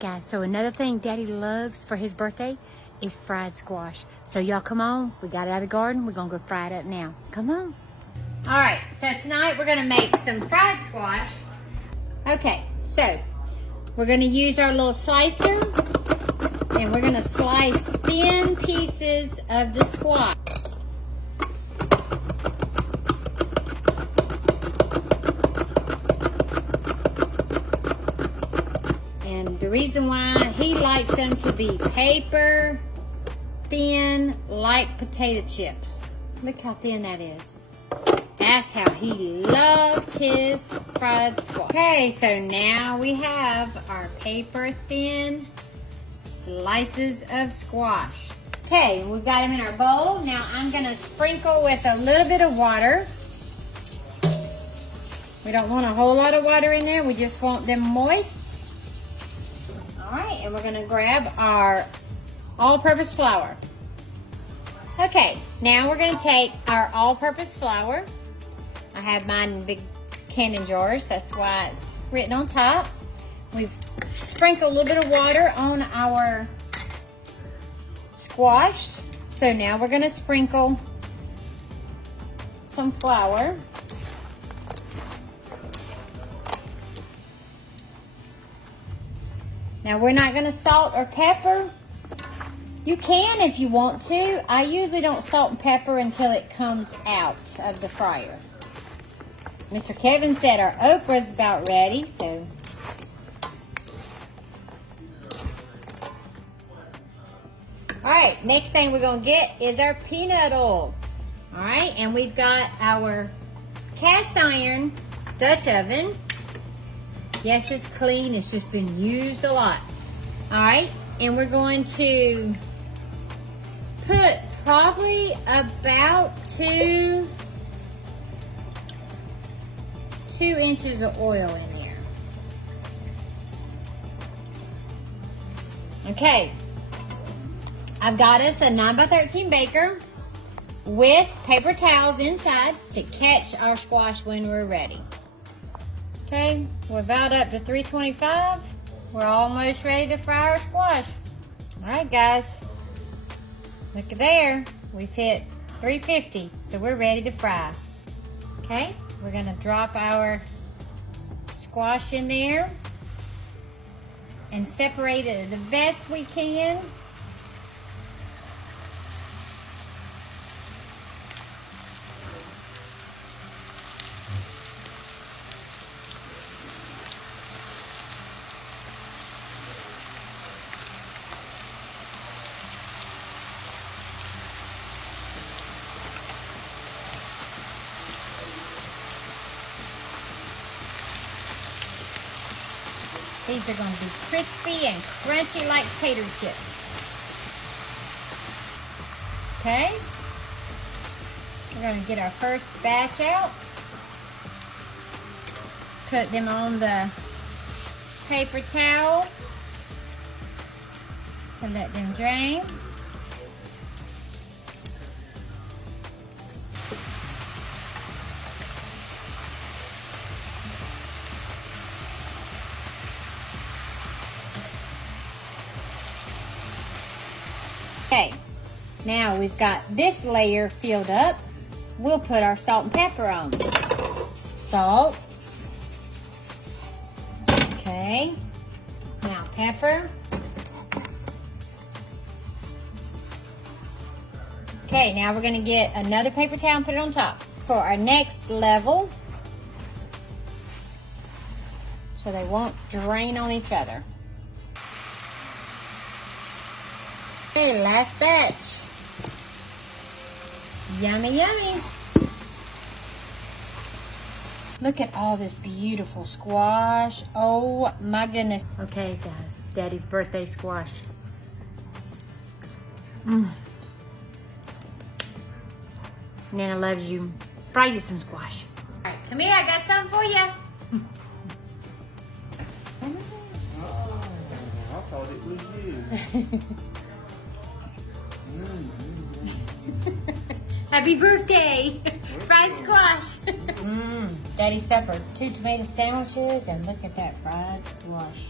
Guys, so another thing Daddy loves for his birthday is fried squash. So y'all come on, we got it out of the garden, we're gonna go fry it up now. Come on. All right, so tonight we're gonna make some fried squash. Okay, so we're gonna use our little slicer and we're gonna slice thin pieces of the squash. And the reason why he likes them to be paper thin, like potato chips. Look how thin that is. That's how he loves his fried squash. Okay, so now we have our paper thin slices of squash. Okay, we've got them in our bowl. Now I'm gonna sprinkle with a little bit of water. We don't want a whole lot of water in there. We just want them moist. All right, and we're gonna grab our all-purpose flour. Okay, now we're gonna take our all-purpose flour. I have mine in big canning jars, that's why it's written on top. We've sprinkled a little bit of water on our squash. So now we're gonna sprinkle some flour. Now we're not gonna salt or pepper. You can if you want to. I usually don't salt and pepper until it comes out of the fryer. Mr. Kevin said our okra is about ready, so. All right, next thing we're gonna get is our peanut oil. All right, and we've got our cast iron Dutch oven. Yes, it's clean, it's just been used a lot. All right, and we're going to put probably about two inches of oil in there. Okay, I've got us a 9x13 baker with paper towels inside to catch our squash when we're ready. Okay, we're about up to 325. We're almost ready to fry our squash. All right, guys, look at there. We've hit 350, so we're ready to fry. Okay, we're gonna drop our squash in there and separate it the best we can. These are going to be crispy and crunchy like tater chips. Okay, we're going to get our first batch out. Put them on the paper towel to let them drain. Okay, now we've got this layer filled up. We'll put our salt and pepper on. Salt. Okay, now pepper. Okay, now we're gonna get another paper towel and put it on top for our next level, so they won't drain on each other. Okay, last batch. Yummy, yummy. Look at all this beautiful squash. Oh my goodness. Okay, guys, Daddy's birthday squash. Nana loves you. Fry you some squash. All right, come here, I got something for you. Oh, I thought it was you. Happy birthday! Fried squash! Daddy's supper. 2 tomato sandwiches, and look at that fried squash.